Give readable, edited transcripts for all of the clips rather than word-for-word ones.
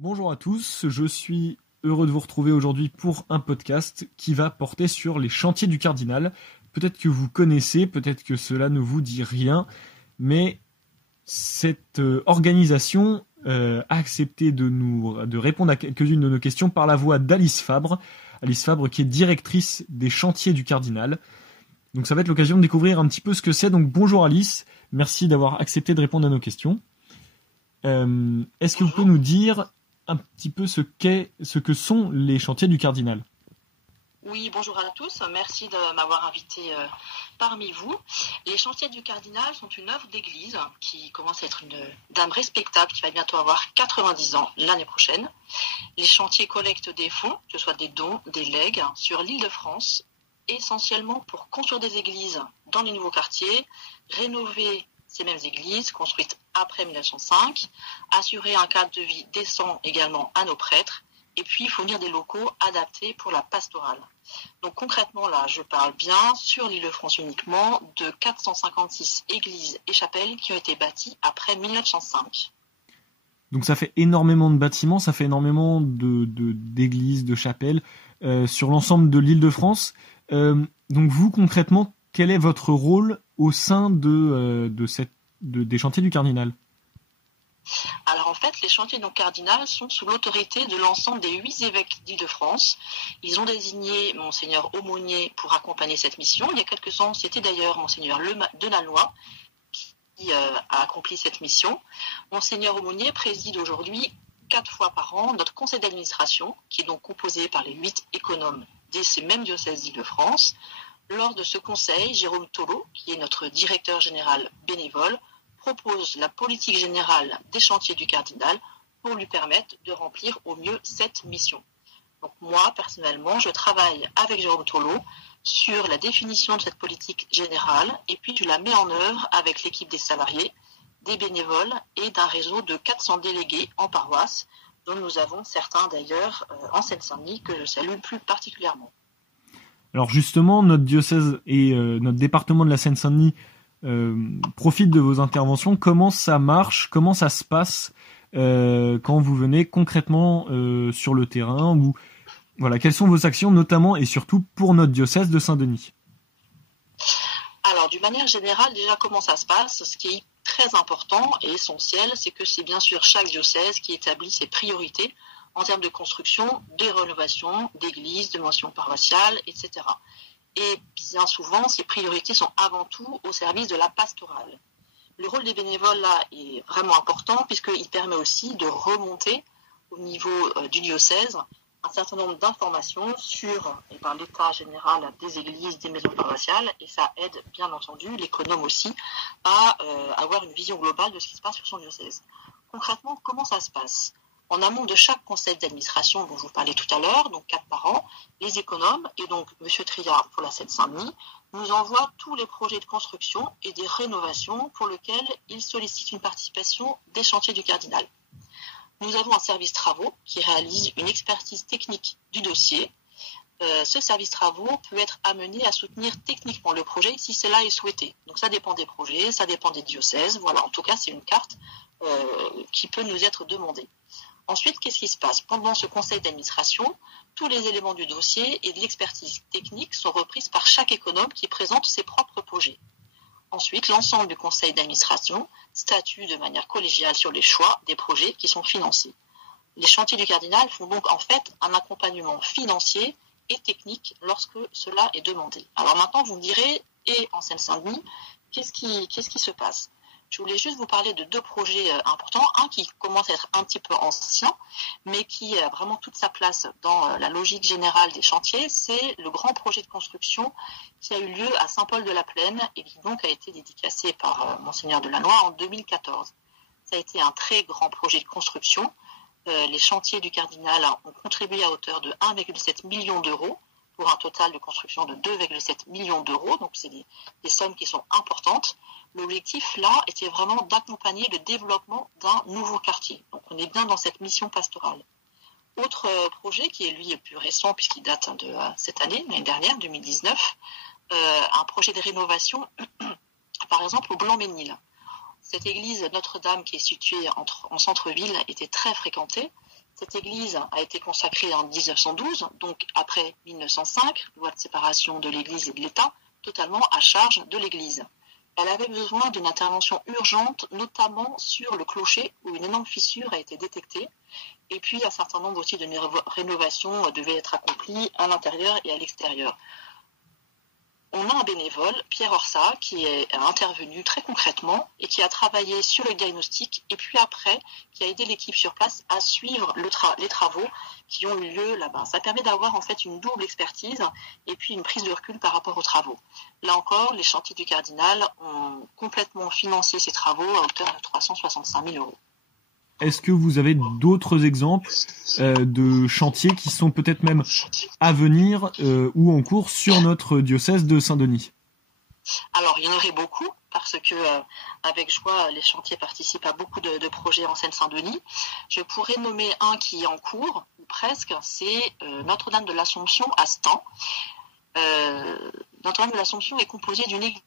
Bonjour à tous, je suis heureux de vous retrouver aujourd'hui pour un podcast qui va porter sur les chantiers du Cardinal. Peut-être que vous connaissez, peut-être que cela ne vous dit rien, mais cette organisation a accepté de répondre à quelques-unes de nos questions par la voix d'Alice Fabre. Alice Fabre qui est directrice des chantiers du Cardinal. Donc ça va être l'occasion de découvrir un petit peu ce que c'est. Donc bonjour Alice, merci d'avoir accepté de répondre à nos questions. Est-ce que vous pouvez nous dire un petit peu ce que sont les chantiers du Cardinal? Oui, bonjour à tous. Merci de m'avoir invité parmi vous. Les chantiers du Cardinal sont une œuvre d'église qui commence à être une dame respectable qui va bientôt avoir 90 ans l'année prochaine. Les chantiers collectent des fonds, que ce soit des dons, des legs, sur l'Île-de-France, essentiellement pour construire des églises dans les nouveaux quartiers, rénover ces mêmes églises construites après 1905, assurer un cadre de vie décent également à nos prêtres, et puis fournir des locaux adaptés pour la pastorale. Donc concrètement, là, je parle bien sur l'Île-de-France uniquement de 456 églises et chapelles qui ont été bâties après 1905. Donc ça fait énormément de bâtiments, ça fait énormément d'églises, de chapelles sur l'ensemble de l'Île-de-France. Donc vous, concrètement, quel est votre rôle au sein des chantiers du Cardinal ? Alors en fait, les chantiers du Cardinal sont sous l'autorité de l'ensemble des 8 évêques d'Île-de-France. Ils ont désigné Monseigneur Aumônier pour accompagner cette mission. Il y a quelques ans, c'était d'ailleurs Monseigneur Delannoy qui a accompli cette mission. Monseigneur Aumônier préside aujourd'hui 4 fois par an notre conseil d'administration, qui est donc composé par les 8 économes de ces mêmes diocèses d'Île-de-France. Lors de ce conseil, Jérôme Tholot, qui est notre directeur général bénévole, propose la politique générale des chantiers du Cardinal pour lui permettre de remplir au mieux cette mission. Donc moi, personnellement, je travaille avec Jérôme Tholot sur la définition de cette politique générale et puis je la mets en œuvre avec l'équipe des salariés, des bénévoles et d'un réseau de 400 délégués en paroisse, dont nous avons certains d'ailleurs en Seine-Saint-Denis que je salue plus particulièrement. Alors justement, notre diocèse et notre département de la Seine-Saint-Denis profitent de vos interventions. Comment ça marche? Comment ça se passe quand vous venez concrètement sur le terrain ou voilà, quelles sont vos actions notamment et surtout pour notre diocèse de Saint-Denis? Alors, d'une manière générale, déjà comment ça se passe? Ce qui est très important et essentiel, c'est que c'est bien sûr chaque diocèse qui établit ses priorités en termes de construction, de rénovation, d'églises, de mentions paroissiales, etc. Et bien souvent, ces priorités sont avant tout au service de la pastorale. Le rôle des bénévoles là est vraiment important puisqu'il permet aussi de remonter au niveau du diocèse un certain nombre d'informations sur et par l'état général des églises, des maisons paroissiales, et ça aide bien entendu l'économe aussi à avoir une vision globale de ce qui se passe sur son diocèse. Concrètement, comment ça se passe? En amont de chaque conseil d'administration dont je vous parlais tout à l'heure, donc 4 par an, les économes, et donc M. Triard pour la Seine-Saint-Denis, nous envoient tous les projets de construction et des rénovations pour lesquels ils sollicitent une participation des chantiers du Cardinal. Nous avons un service travaux qui réalise une expertise technique du dossier. Ce service travaux peut être amené à soutenir techniquement le projet si cela est souhaité. Donc ça dépend des projets, ça dépend des diocèses. Voilà, en tout cas, c'est une carte qui peut nous être demandée. Ensuite, qu'est-ce qui se passe? Pendant ce conseil d'administration, tous les éléments du dossier et de l'expertise technique sont reprises par chaque économe qui présente ses propres projets. Ensuite, l'ensemble du conseil d'administration statue de manière collégiale sur les choix des projets qui sont financés. Les chantiers du Cardinal font donc en fait un accompagnement financier et technique lorsque cela est demandé. Alors maintenant, vous me direz, et en Seine-Saint-Denis, qu'est-ce qui se passe? Je voulais juste vous parler de 2 projets importants. Un qui commence à être un petit peu ancien, mais qui a vraiment toute sa place dans la logique générale des chantiers. C'est le grand projet de construction qui a eu lieu à Saint-Paul-de-la-Plaine et qui donc a été dédicacé par Monseigneur Delannoy en 2014. Ça a été un très grand projet de construction. Les chantiers du Cardinal ont contribué à hauteur de 1,7 million d'euros pour un total de construction de 2,7 millions d'euros. Donc, c'est des sommes qui sont importantes. L'objectif, là, était vraiment d'accompagner le développement d'un nouveau quartier. Donc, on est bien dans cette mission pastorale. Autre projet qui est, lui, plus récent, puisqu'il date de cette année, l'année dernière, 2019, un projet de rénovation, par exemple, au Blanc-Ménil. Cette église Notre-Dame, qui est située en centre-ville, était très fréquentée. Cette église a été consacrée en 1912, donc après 1905, loi de séparation de l'église et de l'État, totalement à charge de l'église. Elle avait besoin d'une intervention urgente, notamment sur le clocher où une énorme fissure a été détectée. Et puis un certain nombre aussi de rénovations devaient être accomplies à l'intérieur et à l'extérieur. On a un bénévole, Pierre Orsat, qui est intervenu très concrètement et qui a travaillé sur le diagnostic et puis après qui a aidé l'équipe sur place à suivre les travaux qui ont eu lieu là-bas. Ça permet d'avoir en fait une double expertise et puis une prise de recul par rapport aux travaux. Là encore, les chantiers du Cardinal ont complètement financé ces travaux à hauteur de 365 000 €. Est-ce que vous avez d'autres exemples de chantiers qui sont peut-être même à venir ou en cours sur notre diocèse de Saint-Denis? Alors, il y en aurait beaucoup, parce que avec joie, les chantiers participent à beaucoup de projets en Seine-Saint-Denis. Je pourrais nommer un qui est en cours, ou presque, c'est Notre-Dame de l'Assomption à Stains. Notre-Dame de l'Assomption est composée d'une église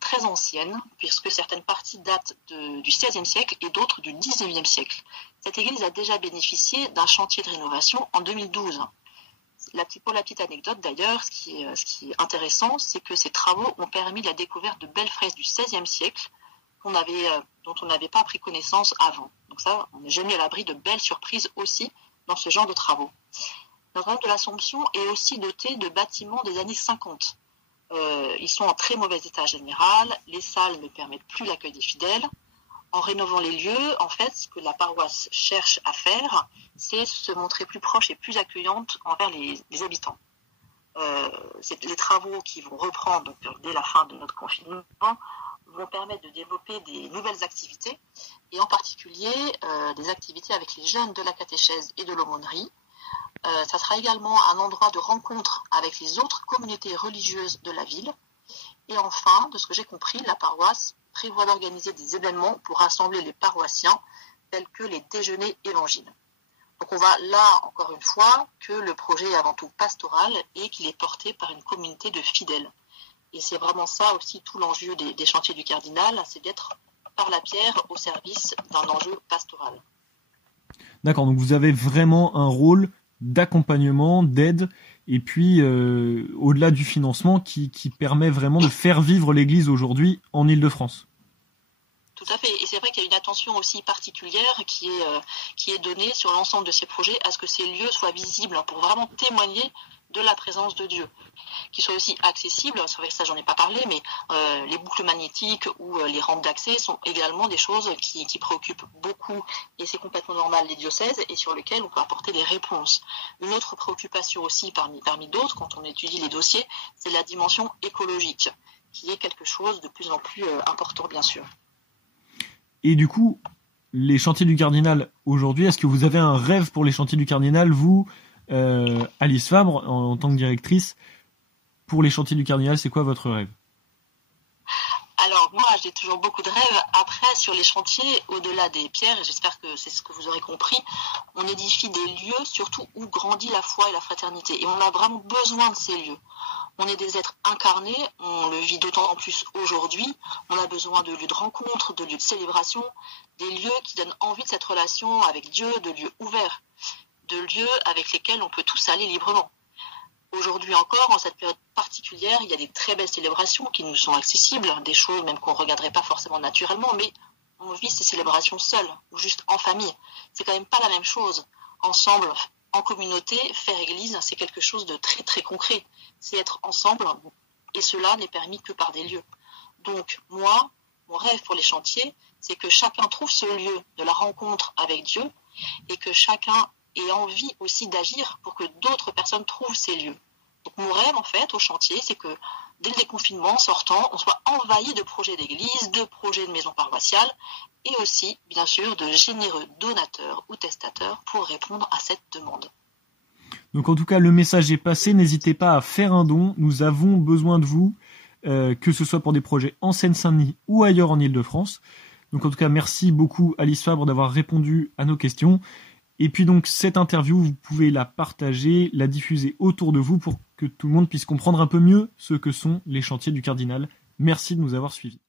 très ancienne, puisque certaines parties datent du XVIe siècle et d'autres du XIXe siècle. Cette église a déjà bénéficié d'un chantier de rénovation en 2012. Pour la petite anecdote d'ailleurs, ce qui est intéressant, c'est que ces travaux ont permis la découverte de belles fresques du XVIe siècle dont on n'avait pas pris connaissance avant. Donc ça, on n'est jamais à l'abri de belles surprises aussi dans ce genre de travaux. Notre-Dame de l'Assomption est aussi dotée de bâtiments des années 50. Ils sont en très mauvais état général, les salles ne permettent plus l'accueil des fidèles. En rénovant les lieux, en fait, ce que la paroisse cherche à faire, c'est se montrer plus proche et plus accueillante envers les habitants. Les travaux qui vont reprendre donc, dès la fin de notre confinement vont permettre de développer des nouvelles activités, et en particulier des activités avec les jeunes de la catéchèse et de l'aumônerie. Ça sera également un endroit de rencontre avec les autres communautés religieuses de la ville. Et enfin, de ce que j'ai compris, la paroisse prévoit d'organiser des événements pour rassembler les paroissiens, tels que les déjeuners évangiles. Donc on voit là, encore une fois, que le projet est avant tout pastoral et qu'il est porté par une communauté de fidèles. Et c'est vraiment ça aussi tout l'enjeu des chantiers du Cardinal, c'est d'être par la pierre au service d'un enjeu pastoral. D'accord, donc vous avez vraiment un rôle d'accompagnement, d'aide, et puis au-delà du financement qui permet vraiment de faire vivre l'Église aujourd'hui en Île-de-France. Tout à fait, et c'est vrai qu'il y a une attention aussi particulière qui est donnée sur l'ensemble de ces projets à ce que ces lieux soient visibles pour vraiment témoigner de la présence de Dieu, qu'ils soient aussi accessibles. C'est vrai que ça j'en ai pas parlé, mais les boucles magnétiques ou les rampes d'accès sont également des choses qui préoccupent beaucoup, et c'est complètement normal, les diocèses, et sur lesquelles on peut apporter des réponses. Une autre préoccupation aussi parmi d'autres, quand on étudie les dossiers, c'est la dimension écologique, qui est quelque chose de plus en plus important, bien sûr. Et du coup, les chantiers du Cardinal aujourd'hui, est-ce que vous avez un rêve pour les chantiers du Cardinal, vous, Alice Fabre, en tant que directrice, pour les chantiers du Cardinal, c'est quoi votre rêve? Alors moi, j'ai toujours beaucoup de rêves. Après, sur les chantiers, au-delà des pierres, et j'espère que c'est ce que vous aurez compris, on édifie des lieux surtout où grandit la foi et la fraternité. Et on a vraiment besoin de ces lieux. On est des êtres incarnés, on le vit d'autant plus aujourd'hui. On a besoin de lieux de rencontre, de lieux de célébration, des lieux qui donnent envie de cette relation avec Dieu, de lieux ouverts, de lieux avec lesquels on peut tous aller librement. Aujourd'hui encore, en cette période particulière, il y a des très belles célébrations qui nous sont accessibles, des choses même qu'on ne regarderait pas forcément naturellement, mais on vit ces célébrations seules ou juste en famille. C'est quand même pas la même chose. Ensemble, en communauté, faire église, c'est quelque chose de très très concret. C'est être ensemble, et cela n'est permis que par des lieux. Donc moi, mon rêve pour les chantiers, c'est que chacun trouve ce lieu de la rencontre avec Dieu, et que chacun ait envie aussi d'agir pour que d'autres personnes trouvent ces lieux. Donc mon rêve, en fait, au chantier, c'est que dès le déconfinement, sortant, on soit envahi de projets d'église, de projets de maisons paroissiales, et aussi, bien sûr, de généreux donateurs ou testateurs pour répondre à cette demande. Donc en tout cas, le message est passé, n'hésitez pas à faire un don, nous avons besoin de vous, que ce soit pour des projets en Seine-Saint-Denis ou ailleurs en Île-de-France. Donc en tout cas, merci beaucoup Alice Fabre d'avoir répondu à nos questions. Et puis donc cette interview, vous pouvez la partager, la diffuser autour de vous pour que tout le monde puisse comprendre un peu mieux ce que sont les chantiers du Cardinal. Merci de nous avoir suivis.